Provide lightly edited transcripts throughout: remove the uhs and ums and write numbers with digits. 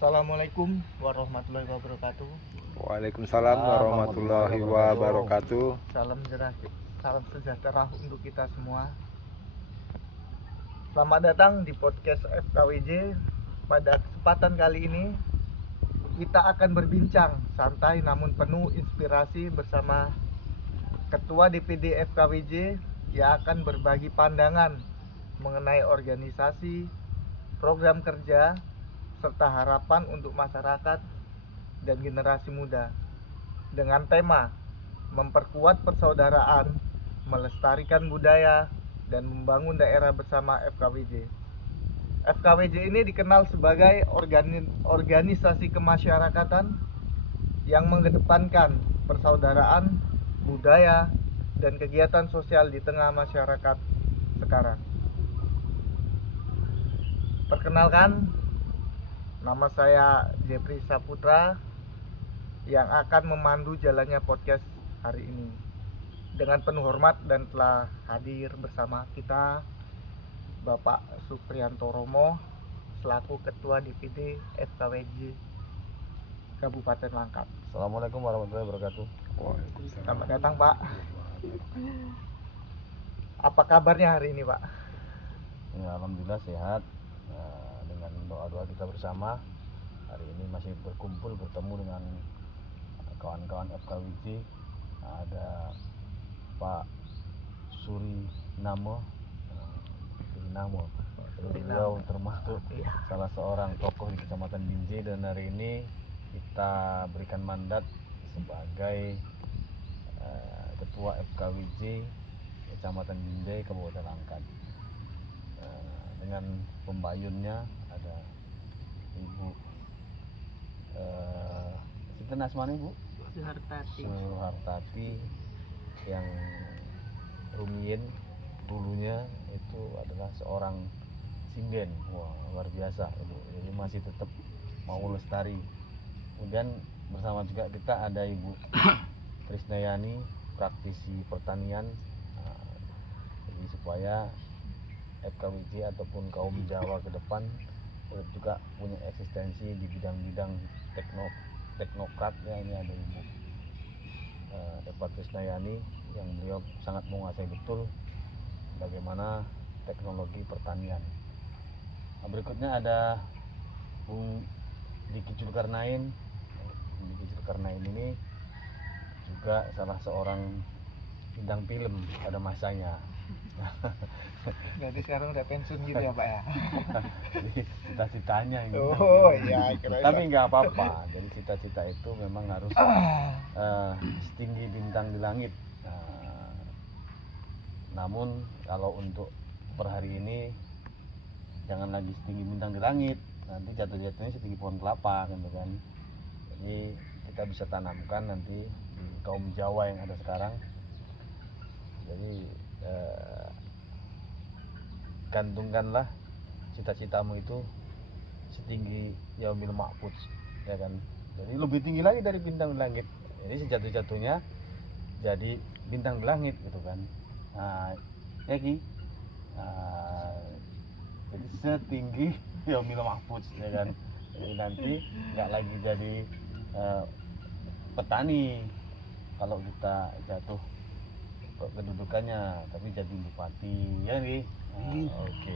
Assalamualaikum warahmatullahi wabarakatuh. Waalaikumsalam warahmatullahi wabarakatuh. Salam sejahtera untuk kita semua. Selamat datang di podcast FKWJ. Pada kesempatan kali ini kita akan berbincang santai namun penuh inspirasi bersama Ketua DPD FKWJ yang akan berbagi pandangan mengenai organisasi, program kerja, serta harapan untuk masyarakat dan generasi muda dengan tema memperkuat persaudaraan, melestarikan budaya, dan membangun daerah bersama FKWJ. FKWJ ini dikenal sebagai organisasi kemasyarakatan yang mengedepankan persaudaraan, budaya, dan kegiatan sosial di tengah masyarakat sekarang. Perkenalkan, nama saya Jeffrey Saputra yang akan memandu jalannya podcast hari ini. Dengan penuh hormat dan telah hadir bersama kita Bapak Supriyanto Romo selaku Ketua DPD FKWJ Kabupaten Langkat. Assalamualaikum warahmatullahi wabarakatuh. Selamat datang Pak. Apa kabarnya hari ini Pak? Ya, alhamdulillah sehat. Dengan doa-doa kita bersama hari ini masih berkumpul bertemu dengan kawan-kawan FKWJ. Ada Pak Surinamo. Beliau termasuk salah seorang tokoh di Kecamatan Binjai, dan hari ini kita berikan mandat sebagai Ketua FKWJ Kecamatan Binjai Kabupaten Langkat. Dengan pembayunnya ada Ibu Sinten asmane Bu? Suhartati yang rumiyin dulunya itu adalah seorang sinden. Wah, luar biasa Ibu. Jadi masih tetap mau lestari. Kemudian bersama juga kita ada Ibu Trisnayani, praktisi pertanian. Jadi supaya FKWJ ataupun kaum Jawa ke depan juga punya eksistensi di bidang-bidang teknokrat. Ya, ini ada Ibu Eva Trisnayani yang beliau sangat menguasai betul bagaimana teknologi pertanian. Nah, berikutnya ada Bung Diki Zulkarnain. Diki Zulkarnain ini juga salah seorang bintang film pada masanya. Jadi sekarang udah pensiun gitu ya Pak ya? Jadi cita-citanya ini. Oh iya, tapi nggak apa-apa. Jadi cita-cita itu memang harus setinggi bintang di langit. Namun kalau untuk per hari ini jangan lagi setinggi bintang di langit, nanti jatuh-jatuhnya setinggi pohon kelapa gitu kan. Jadi kita bisa tanamkan nanti di kaum Jawa yang ada sekarang. Jadi gantungkanlah cita-citamu itu setinggi yaumil mahfuz, ya kan. Jadi lebih tinggi lagi dari bintang di langit. Jadi sejatuh-jatuhnya jadi bintang di langit gitu kan. Nah, ya Ki. Jadi setinggi yaumil mahfuz, ya kan. Jadi nanti nggak lagi jadi petani kalau kita jatuh kedudukannya, tapi jadi bupati, ya Ki. Oke.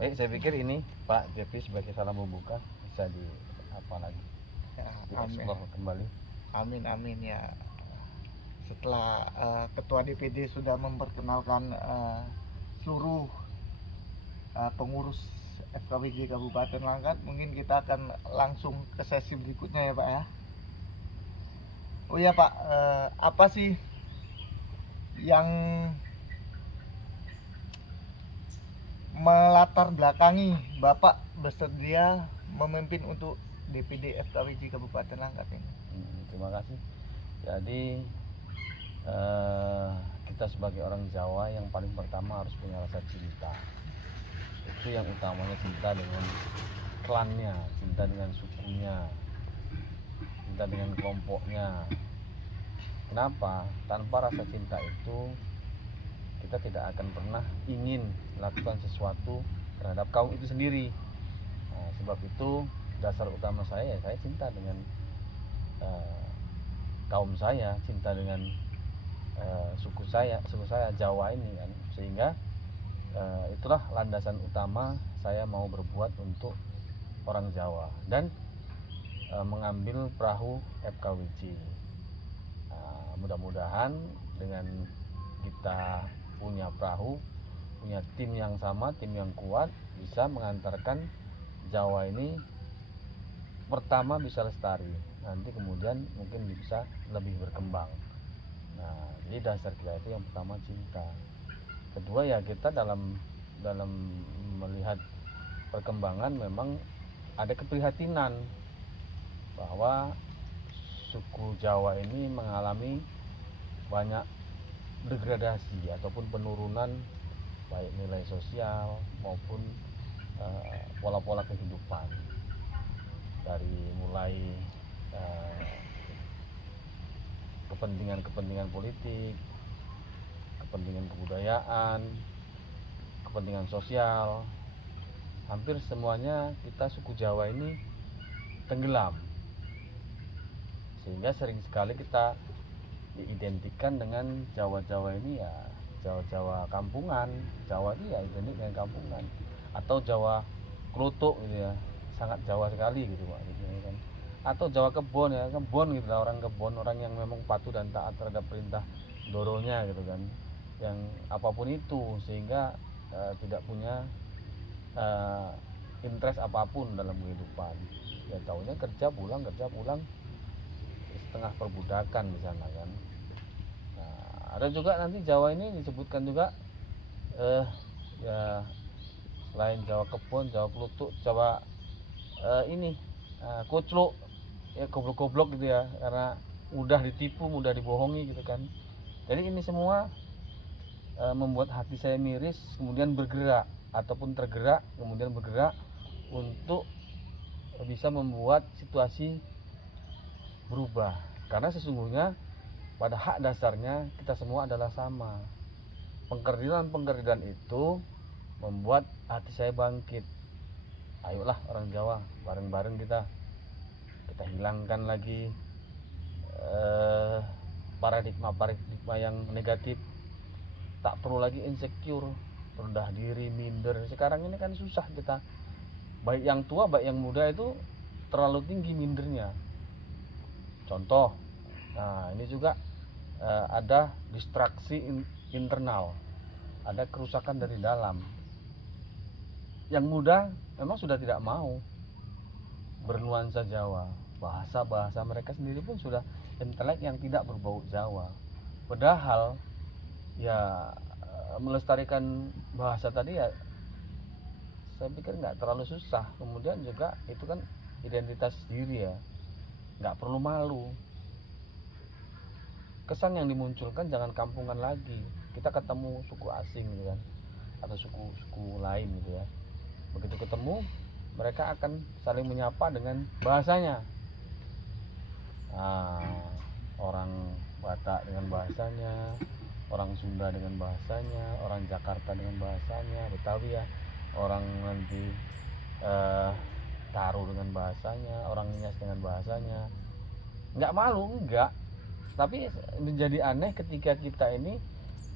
Baik, saya pikir ini Pak Jeffrey sebagai salam pembuka bisa di apa lagi? Ya, Dieksplor kembali. Amin ya. Setelah Ketua DPD sudah memperkenalkan seluruh pengurus FKWJ Kabupaten Langkat, mungkin kita akan langsung ke sesi berikutnya ya Pak ya. Oh ya Pak, apa sih yang melatar belakangi Bapak bersedia memimpin untuk DPD FKWJ Kabupaten Langkat ini? Terima kasih. Jadi kita sebagai orang Jawa yang paling pertama harus punya rasa cinta. Itu yang utamanya, cinta dengan klannya, cinta dengan sukunya, cinta dengan kelompoknya. Kenapa? Tanpa rasa cinta itu kita tidak akan pernah ingin melakukan sesuatu terhadap kaum itu sendiri. Nah, sebab itu dasar utama saya ya saya cinta dengan kaum saya, cinta dengan suku saya Jawa ini kan, sehingga itulah landasan utama saya mau berbuat untuk orang Jawa dan mengambil perahu FKWJ. Mudah-mudahan dengan kita punya perahu, punya tim yang sama, tim yang kuat, bisa mengantarkan Jawa ini pertama bisa lestari, nanti kemudian mungkin bisa lebih berkembang. Nah, jadi dasar kita itu yang pertama cinta. Kedua ya kita dalam melihat perkembangan memang ada keprihatinan bahwa suku Jawa ini mengalami banyak degradasi ataupun penurunan baik nilai sosial maupun pola-pola kehidupan, dari mulai kepentingan politik, kepentingan kebudayaan, kepentingan sosial, hampir semuanya kita suku Jawa ini tenggelam, sehingga sering sekali kita diidentikan dengan Jawa-Jawa ini ya Jawa-Jawa kampungan. Jawa ini ya identik dengan kampungan atau Jawa Klutuk gitu ya, sangat Jawa sekali gitu Pak gitu ya kan. Atau Jawa kebon ya, kebon gitu lah, orang kebon, orang yang memang patuh dan taat terhadap perintah doronya gitu kan, yang apapun itu, sehingga tidak punya interest apapun dalam kehidupan. Ya taunya kerja pulang setengah perbudakan di sana kan. Nah, ada juga nanti Jawa ini disebutkan juga ya selain Jawa kebon, Jawa Klutuk, Jawa kucluk ya, goblok-goblok gitu ya, karena mudah ditipu, mudah dibohongi gitu kan. Jadi ini semua membuat hati saya miris, kemudian bergerak ataupun tergerak, kemudian bergerak untuk bisa membuat situasi berubah. Karena sesungguhnya pada hak dasarnya kita semua adalah sama. Pengkerdilan itu membuat hati saya bangkit. Ayolah orang Jawa, bareng-bareng kita hilangkan lagi paradigma yang negatif. Tak perlu lagi insecure, rendah diri, minder. Sekarang ini kan susah kita, baik yang tua baik yang muda itu terlalu tinggi mindernya. Contoh, nah ini juga ada distraksi internal, ada kerusakan dari dalam. Yang muda memang sudah tidak mau bernuansa Jawa, bahasa mereka sendiri pun sudah intelek yang tidak berbau Jawa. Padahal ya melestarikan bahasa tadi ya saya pikir nggak terlalu susah. Kemudian juga itu kan identitas diri ya, nggak perlu malu. Kesan yang dimunculkan jangan kampungan lagi, kita ketemu suku asing gitu kan, atau suku lain gitu ya. Begitu ketemu mereka akan saling menyapa dengan bahasanya. Nah, orang Batak dengan bahasanya, orang Sunda dengan bahasanya, orang Jakarta dengan bahasanya, Betawi ya, orang nanti Taro dengan bahasanya, orang Nias dengan bahasanya. Nggak malu, enggak. Tapi menjadi aneh ketika kita ini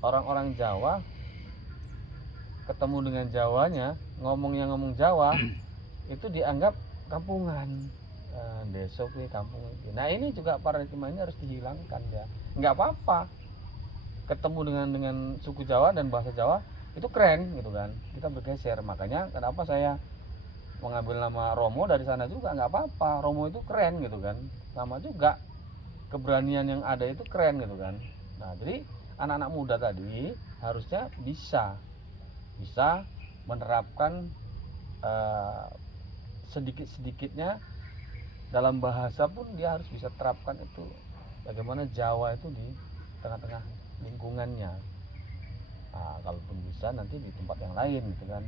orang-orang Jawa ketemu dengan Jawanya, ngomong Jawa itu dianggap kampungan, desa kampung. Nah ini juga paradigma ini harus dihilangkan ya. Nggak apa-apa ketemu dengan suku Jawa dan bahasa Jawa itu keren gitu kan, kita bergeser. Makanya kenapa saya mengambil nama Romo dari sana juga, nggak apa-apa, Romo itu keren gitu kan, sama juga keberanian yang ada itu keren gitu kan. Nah jadi anak-anak muda tadi harusnya bisa menerapkan sedikit-sedikitnya dalam bahasa pun dia harus bisa terapkan itu, bagaimana Jawa itu di tengah-tengah lingkungannya. Nah, kalaupun bisa nanti di tempat yang lain gitu kan.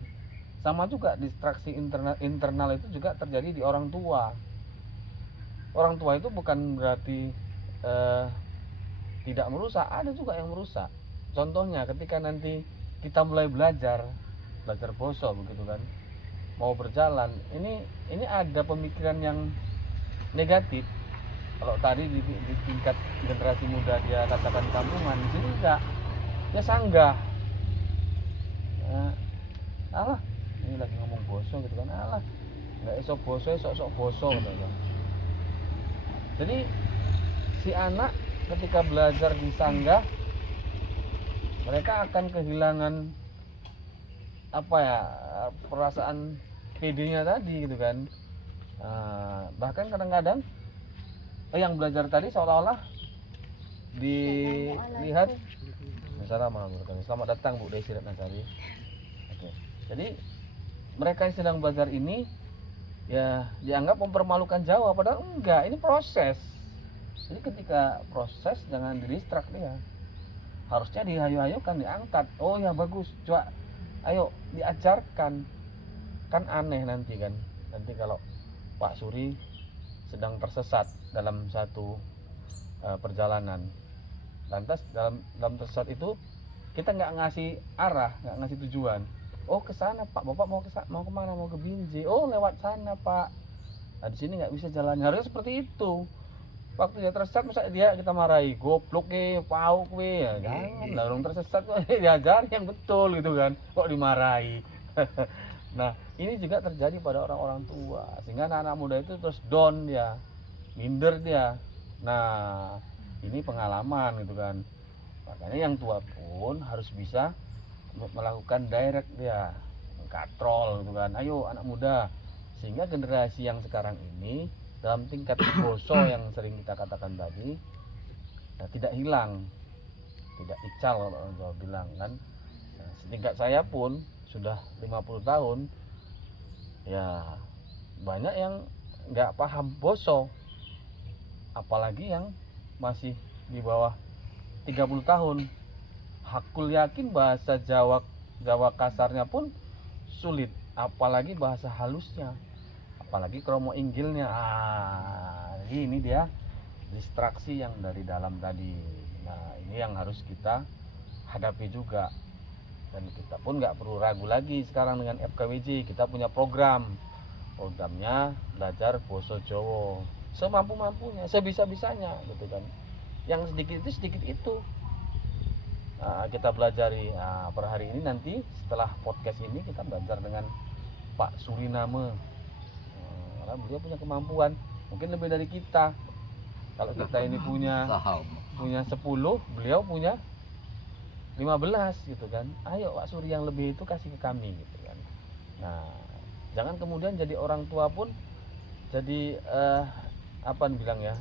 Sama juga distraksi internal itu juga terjadi di orang tua. Orang tua itu bukan berarti tidak merusak, ada juga yang merusak. Contohnya ketika nanti kita mulai belajar boso begitu kan, mau berjalan, ini ada pemikiran yang negatif. Kalau tadi di tingkat generasi muda dia katakan kampungan, di sini enggak, dia sanggah. Ya, alah, ini lagi ngomong boso gitu kan, alah, nggak esok boso, esok boso gitu kan. Jadi si anak ketika belajar di sanggah, mereka akan kehilangan apa ya, perasaan PD-nya tadi gitu kan. Bahkan kadang-kadang yang belajar tadi seolah-olah dilihat. Assalamualaikum, selamat datang Bu Desi Ratnasari. Oke. Jadi mereka yang sedang belajar ini ya dianggap mempermalukan Jawa, padahal enggak, ini proses. Jadi ketika proses jangan didistrak dia, harusnya dihayu-hayukan, diangkat. Oh ya bagus, coba ayo diajarkan. Kan aneh nanti kan, nanti kalau Pak Suri sedang tersesat dalam satu perjalanan, lantas dalam tersesat itu kita nggak ngasih arah, nggak ngasih tujuan. Oh ke sana Pak, Bapak mau kemana? Mau ke Binjai. Oh lewat sana Pak. Nah di sini nggak bisa jalannya, harusnya seperti itu. Waktu dia tersesat masa dia kita marahi, goblok pau ya jangan lah, orang tersesat kok diajari yang betul gitu kan, kok dimarahi. Nah ini juga terjadi pada orang-orang tua, sehingga anak-anak muda itu terus down dia, minder dia. Nah ini pengalaman gitu kan, makanya yang tua pun harus bisa melakukan direct dia, katrol gitu kan, ayo anak muda, sehingga generasi yang sekarang ini dalam tingkat boso yang sering kita katakan tadi tidak hilang, tidak ical kalau orang Jawa bilang kan. Nah, setingkat saya pun sudah 50 tahun ya banyak yang nggak paham boso, apalagi yang masih di bawah 30 tahun. Hakul yakin bahasa Jawa kasarnya pun sulit, apalagi bahasa halusnya, apalagi kromo inggilnya. Ini dia distraksi yang dari dalam tadi. Nah ini yang harus kita hadapi juga, dan kita pun nggak perlu ragu lagi sekarang dengan FKWJ. Kita punya programnya belajar Boso Jowo semampu-mampunya, sebisa-bisanya gitu kan. Yang sedikit itu kita belajari. Per hari ini nanti setelah podcast ini kita belajar dengan Pak Suriname. Karena beliau punya kemampuan mungkin lebih dari kita. Kalau kita ini punya 10, beliau punya 15 gitu kan. Ayo Pak Suri yang lebih itu kasih ke kami gitu kan. Nah jangan kemudian jadi orang tua pun jadi apa bilang ya,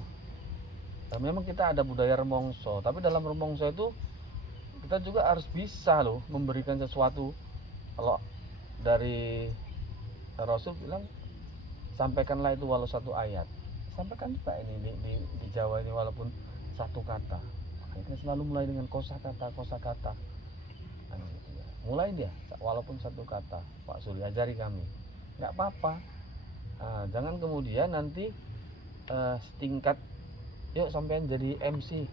memang kita ada budaya remongso, tapi dalam remongso itu kita juga harus bisa loh memberikan sesuatu. Kalau dari Rasul bilang sampaikanlah itu walau satu ayat, sampaikan juga ini di Jawa ini walaupun satu kata. Makanya kita selalu mulai dengan kosakata. Mulai dia walaupun satu kata. Pak Suri ajari kami, nggak apa-apa. Jangan kemudian nanti setingkat yuk sampean jadi MC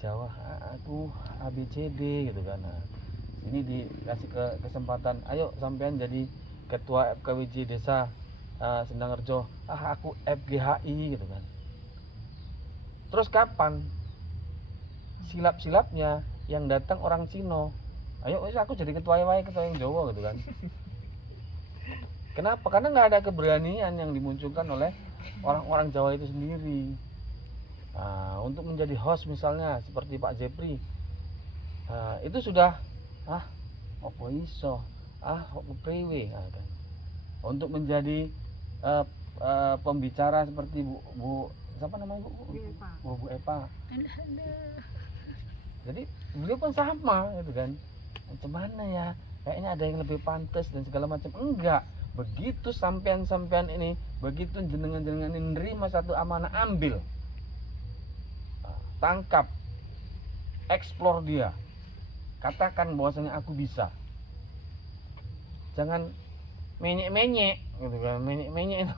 Jawa, aku ABCD gitu kan. Ini dikasih kesempatan, ayo sampean jadi ketua FKWJ desa Sendangrejo, aku FGHI gitu kan. Terus kapan silap-silapnya yang datang orang Cino, ayo aku jadi ketua yang Jawa gitu kan. Kenapa? Karena nggak ada keberanian yang dimunculkan oleh orang-orang Jawa itu sendiri. Untuk menjadi host misalnya seperti Pak Jepri, itu sudah opo iso, opo priwe kan. Untuk menjadi pembicara seperti Bu siapa namanya Bu Epa. Jadi beliau pun sama gitu kan. Macam mana ya? Kayaknya ada yang lebih pantas dan segala macam. Enggak. Begitu sampean ini, begitu jenengan ini nerima satu amanah, ambil. Tangkap, eksplor dia, katakan bahwasanya aku bisa. Jangan menyek gitu kan, menyek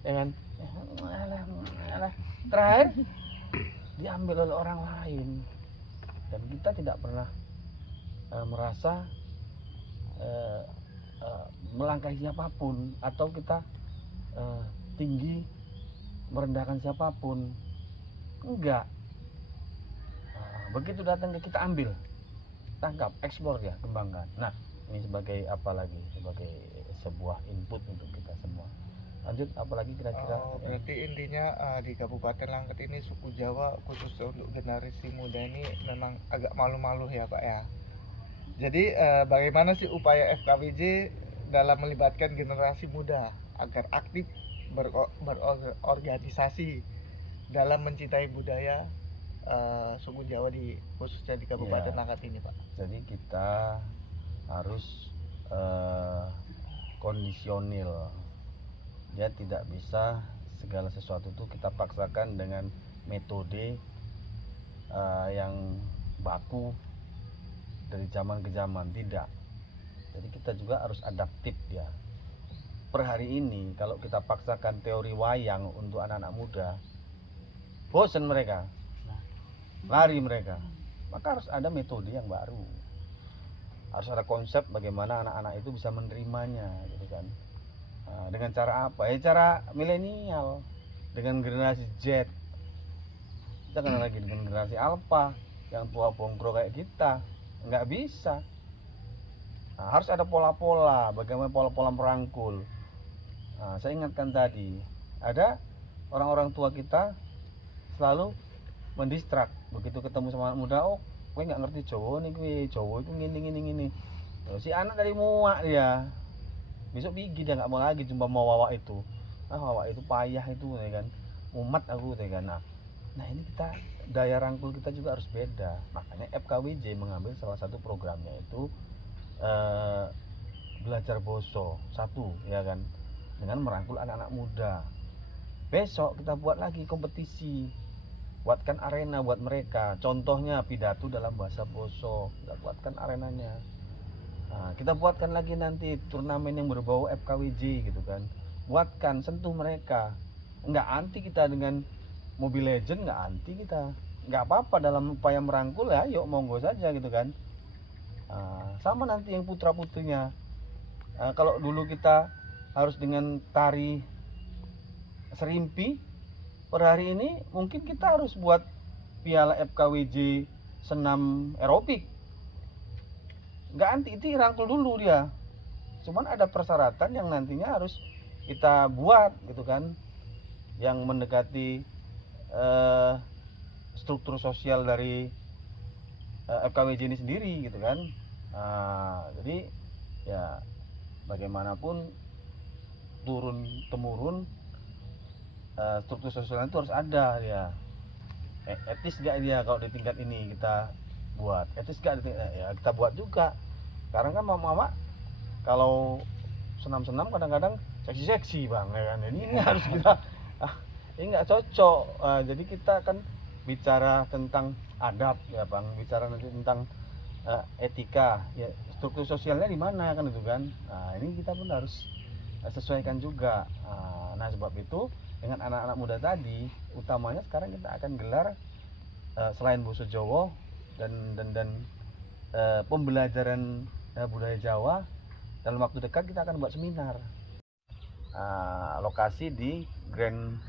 jangan alah. Terakhir diambil oleh orang lain, dan kita tidak pernah merasa melangkahi siapapun atau kita tinggi merendahkan siapapun, enggak. Begitu datang ke kita, ambil, tangkap, eksplor ya, kembangkan. Nah, ini sebagai apa lagi, sebagai sebuah input untuk kita semua. Lanjut, apalagi kira-kira? Berarti intinya di Kabupaten Langkat ini suku Jawa khususnya untuk generasi muda ini memang agak malu-malu ya Pak ya. Jadi bagaimana sih upaya FKWJ dalam melibatkan generasi muda agar aktif berorganisasi dalam mencintai budaya suku Jawa khususnya di Kabupaten Langkat ini Pak? Jadi kita harus kondisionil. Dia tidak bisa segala sesuatu itu kita paksakan dengan metode yang baku dari zaman ke zaman, tidak. Jadi kita juga harus adaptif dia. Per hari ini kalau kita paksakan teori wayang untuk anak-anak muda, bosan mereka, lari mereka. Maka harus ada metode yang baru, harus ada konsep bagaimana anak-anak itu bisa menerimanya, gitu kan. Dengan cara apa? Ya cara milenial, dengan generasi Z. Jangan lagi dengan generasi Alpha yang tua bongkro kayak kita, nggak bisa. Harus ada pola-pola, bagaimana pola-pola merangkul. Saya ingatkan tadi, ada orang-orang tua kita selalu mendistrak. Begitu ketemu sama anak muda, oh, gue nggak ngerti Jawa nih, gue Jawa itu gini. Si anak dari muak dia, besok pergi dia nggak mau lagi jumpa mau wawa itu. Wawa itu payah itu, ya kan. Umat aku, ya kan. Nah ini kita daya rangkul kita juga harus beda. Makanya FKWJ mengambil salah satu programnya itu belajar boso satu, ya kan, dengan merangkul anak-anak muda. Besok kita buat lagi kompetisi, buatkan arena buat mereka. Contohnya pidato dalam bahasa boso, kita buatkan arenanya. Kita buatkan lagi nanti turnamen yang berbau FKWJ gitu kan. Buatkan, sentuh mereka. Nggak anti kita dengan Mobile Legend, nggak anti kita. Nggak apa-apa dalam upaya merangkul, ya yuk monggo saja gitu kan. Sama nanti yang putra-putrinya. Kalau dulu kita harus dengan tari serimpi, per hari ini mungkin kita harus buat piala FKWJ senam aerobik. Nggak anti, itu rangkul dulu dia. Cuman ada persyaratan yang nantinya harus kita buat gitu kan, yang mendekati struktur sosial dari FKWJ ini sendiri gitu kan. Jadi ya bagaimanapun turun temurun struktur sosial itu harus ada ya. Etis gak dia kalau di tingkat ini kita buat? Etis gak ya kita buat juga. Sekarang kan mama kalau senam-senam kadang-kadang seksi-seksi bang, ya kan. Ini harus kita ini nggak cocok. Jadi kita akan bicara tentang adab ya bang, bicara nanti tentang etika ya, struktur sosialnya di mana kan itu kan. Ini kita pun harus sesuaikan juga. Nah sebab itu dengan anak-anak muda tadi, utamanya sekarang kita akan gelar selain Boso Jawa dan pembelajaran budaya Jawa, dalam waktu dekat kita akan buat seminar. Lokasi di Grand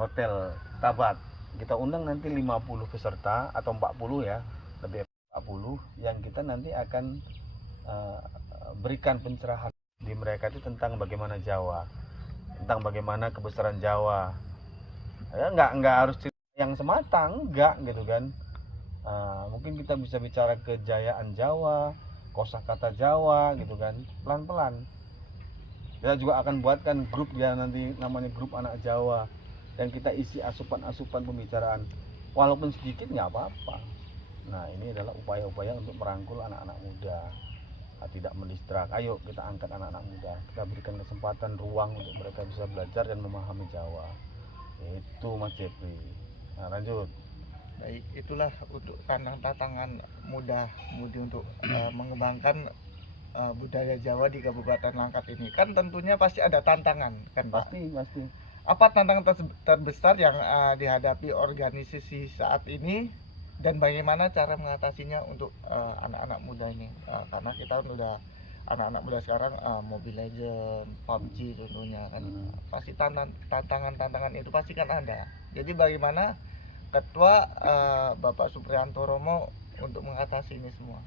Hotel Tabat. Kita undang nanti 50 peserta atau 40 ya, lebih 40 yang kita nanti akan berikan pencerahan di mereka itu tentang bagaimana Jawa, tentang bagaimana kebesaran Jawa. Ya nggak harus cerita yang semata, enggak gitu kan. Mungkin kita bisa bicara kejayaan Jawa, kosakata Jawa gitu kan, pelan-pelan. Kita juga akan buatkan grup ya nanti, namanya grup anak Jawa, dan kita isi asupan-asupan pembicaraan walaupun sedikit nggak apa-apa. Nah ini adalah upaya-upaya untuk merangkul anak-anak muda, tidak mendistrak. Ayo kita angkat anak-anak muda, kita berikan kesempatan ruang untuk mereka bisa belajar dan memahami Jawa. Itu Mas Jepri. Nah lanjut. Baik, itulah untuk tantangan muda-mudi untuk mengembangkan budaya Jawa di Kabupaten Langkat ini. Kan tentunya pasti ada tantangan kan Pak? Pasti. Apa tantangan terbesar yang dihadapi organisasi saat ini, dan bagaimana cara mengatasinya untuk anak-anak muda ini? Karena kita udah anak-anak muda sekarang Mobile Legend, PUBG contohnya kan. Hmm. Pasti tantangan itu pasti kan ada. Jadi bagaimana Ketua Bapak Supriyanto Romo untuk mengatasi ini semua?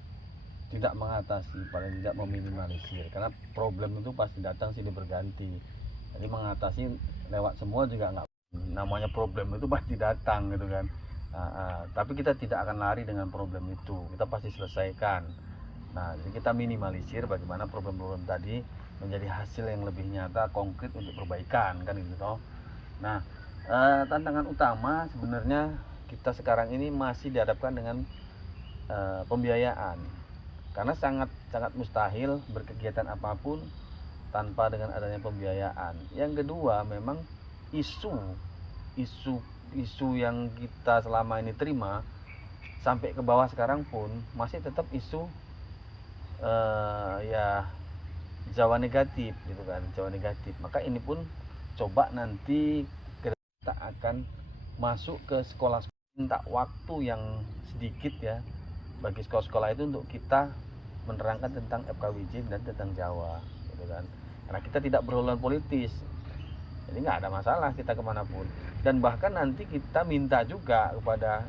Tidak mengatasi, paling tidak meminimalisir, karena problem itu pasti datang silih berganti. Jadi mengatasi lewat semua juga nggak, namanya problem itu pasti datang gitu kan. Tapi kita tidak akan lari dengan problem itu, kita pasti selesaikan. Nah, jadi kita minimalisir bagaimana problem-problem tadi menjadi hasil yang lebih nyata, konkret untuk perbaikan kan gitu toh. Nah, tantangan utama sebenarnya kita sekarang ini masih dihadapkan dengan pembiayaan, karena sangat mustahil berkegiatan apapun tanpa dengan adanya pembiayaan. Yang kedua, memang isu yang kita selama ini terima sampai ke bawah sekarang pun masih tetap isu ya Jawa negatif gitu kan, Jawa negatif. Maka ini pun coba nanti kita akan masuk ke sekolah, minta waktu yang sedikit ya bagi sekolah-sekolah itu untuk kita menerangkan tentang FKWJ dan tentang Jawa gitu kan, karena kita tidak berhubungan politis, jadi nggak ada masalah kita kemanapun. Dan bahkan nanti kita minta juga kepada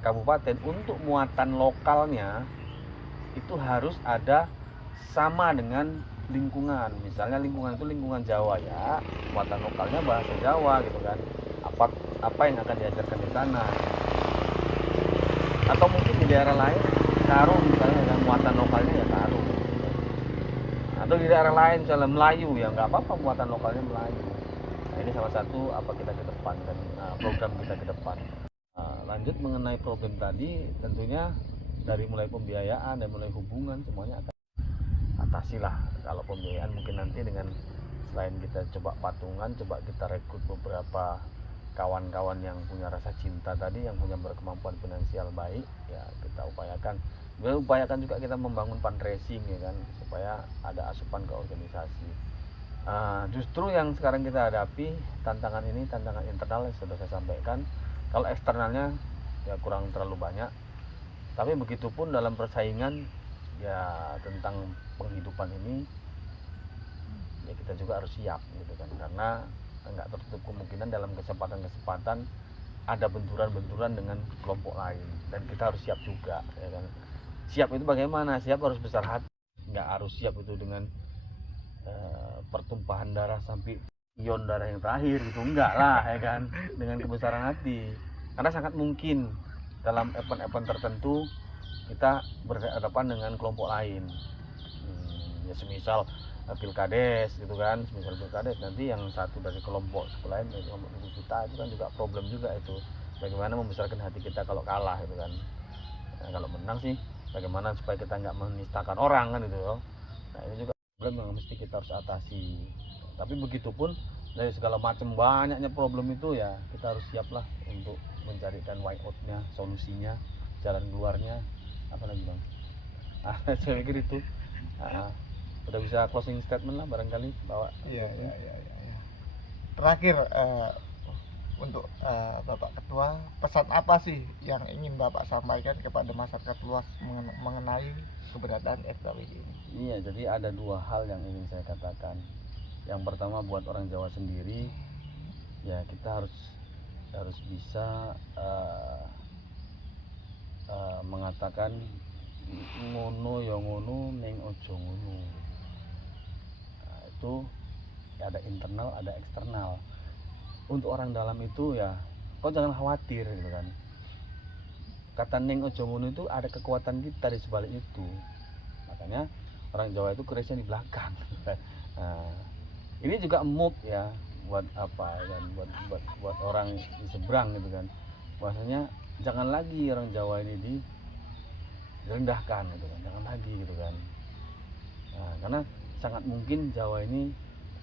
kabupaten untuk muatan lokalnya itu harus ada sama dengan lingkungan. Misalnya lingkungan itu lingkungan Jawa ya, muatan lokalnya bahasa Jawa gitu kan, apa yang akan diajarkan di sana. Atau mungkin di daerah lain Karo misalnya, yang muatan lokalnya ya Karo, atau di daerah lain misalnya Melayu ya nggak apa-apa muatan lokalnya Melayu. Nah, ini salah satu apa kita ke depan dan program kita ke depan. Lanjut mengenai problem tadi, tentunya dari mulai pembiayaan dan mulai hubungan semuanya akan atasi lah. Kalau pembiayaan mungkin nanti dengan selain kita coba patungan, coba kita rekrut beberapa kawan-kawan yang punya rasa cinta tadi, yang punya berkemampuan finansial baik ya, kita upayakan juga kita membangun fundraising ya kan, supaya ada asupan ke organisasi. Justru yang sekarang kita hadapi tantangan ini, tantangan internal yang sudah saya sampaikan. Kalau eksternalnya ya kurang terlalu banyak, tapi begitupun dalam persaingan ya tentang penghidupan ini ya kita juga harus siap gitu kan, karena nggak tertutup kemungkinan dalam kesempatan ada benturan-benturan dengan kelompok lain, dan kita harus siap juga ya kan. Siap itu bagaimana? Siap harus besar hati, nggak harus siap itu dengan pertumpahan darah sampai ion darah yang terakhir gitu, enggak lah ya kan, dengan kebesaran hati. Karena sangat mungkin dalam event-event tertentu kita berhadapan dengan kelompok lain, ya semisal pilkades gitu kan, semisal pilkades nanti yang satu dari kelompok lain dari kelompok kita itu kan juga problem juga itu, bagaimana membesarkan hati kita kalau kalah gitu kan. Nah, kalau menang sih bagaimana supaya kita nggak menistakan orang kan itu. Nah, ini juga problem yang mesti kita harus atasi. Tapi begitupun dari segala macam banyaknya problem itu ya kita harus siap lah untuk mencarikan way out-nya, solusinya, jalan keluarnya. Apa lagi bang? Saya pikir itu udah bisa closing statement lah barangkali bawa. Iya. Terakhir untuk Bapak Ketua, pesan apa sih yang ingin Bapak sampaikan kepada masyarakat luas mengenai keberadaan FKWJ ini? Iya, jadi ada dua hal yang ingin saya katakan. Yang pertama buat orang Jawa sendiri, ya kita harus bisa mengatakan ngono ya ngono, ning ojo ngono. Nah, itu ya ada internal, ada eksternal. Untuk orang dalam itu ya, kau jangan khawatir gitu kan. Kata ning ojo ngono itu ada kekuatan kita di sebalik itu. Makanya orang Jawa itu kerisnya di belakang. Nah, ini juga mood ya buat apa dan buat orang di seberang gitu kan. Bahwasanya jangan lagi orang Jawa ini direndahkan gitu kan, jangan lagi gitu kan. Nah, karena sangat mungkin Jawa ini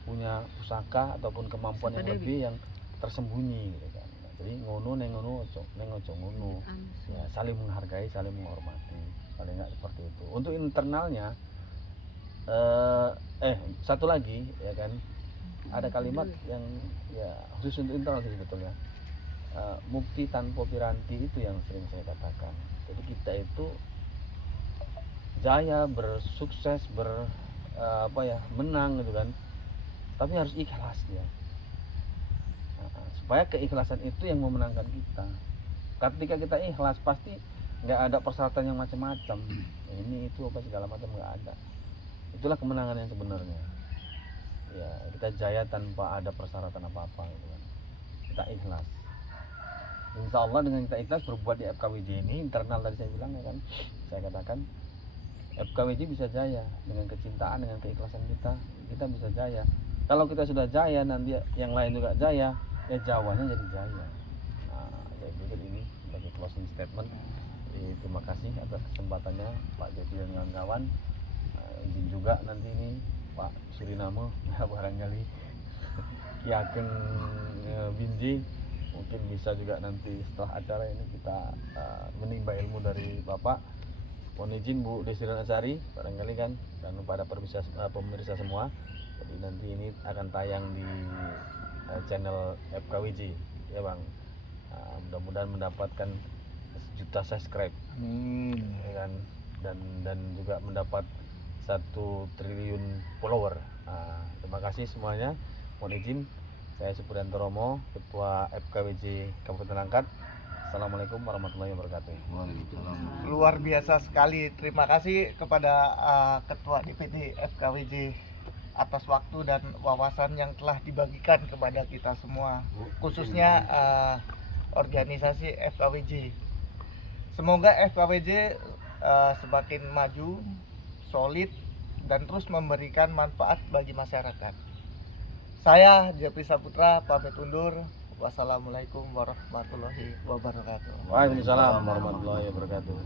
punya pusaka ataupun kemampuan yang lebih yang tersembunyi gitu kan. Nah, jadi ngono neng ojo ngono ya, saling menghargai, saling menghormati, paling nggak seperti itu. Untuk internalnya satu lagi ya kan, ada kalimat yang ya khusus untuk internal sih sebetulnya. Mukti tanpa piranti itu yang sering saya katakan. Jadi kita itu berjaya, bersukses, menang gitu kan. Tapi harus ikhlas dia. Supaya keikhlasan itu yang memenangkan kita. Ketika kita ikhlas pasti nggak ada persyaratan yang macam-macam. Ini itu apa segala macam nggak ada. Itulah kemenangan yang sebenarnya. Ya, kita jaya tanpa ada persyaratan apa-apa gitu kan. Kita ikhlas. Insya Allah dengan kita ikhlas berbuat di FKWJ ini internal tadi saya bilang ya kan, saya katakan FKWJ bisa jaya dengan kecintaan, dengan keikhlasan kita bisa jaya. Kalau kita sudah jaya nanti yang lain juga jaya, ya Jawanya jadi jaya. Nah, saya pikir ini sebagai closing statement. Jadi, terima kasih atas kesempatannya Pak Jati dan kawan-kawan. Izin juga nanti ini Pak Suriname ya barangkali Ki Ageng Binji mungkin bisa juga nanti setelah acara ini kita menimba ilmu dari Bapak. Mohon izin Bu Desri Nasari barangkali kan, dan pada pemirsa semua. Jadi nanti ini akan tayang di channel FKWJ ya Bang. Mudah-mudahan mendapatkan 1 juta subscribe. Ya kan? Dan juga mendapat 1 triliun follower. Terima kasih semuanya. Mohon izin, saya Supriyanto Romo, Ketua FKWJ Kabupaten Langkat. Assalamualaikum warahmatullahi wabarakatuh. Luar biasa sekali. Terima kasih kepada Ketua DPD FKWJ atas waktu dan wawasan yang telah dibagikan kepada kita semua, khususnya organisasi FKWJ. Semoga FKWJ semakin maju, solid, dan terus memberikan manfaat bagi masyarakat. Saya Jepri Saputra pamit undur. Wassalamualaikum warahmatullahi wabarakatuh. Waalaikumsalam warahmatullahi wabarakatuh.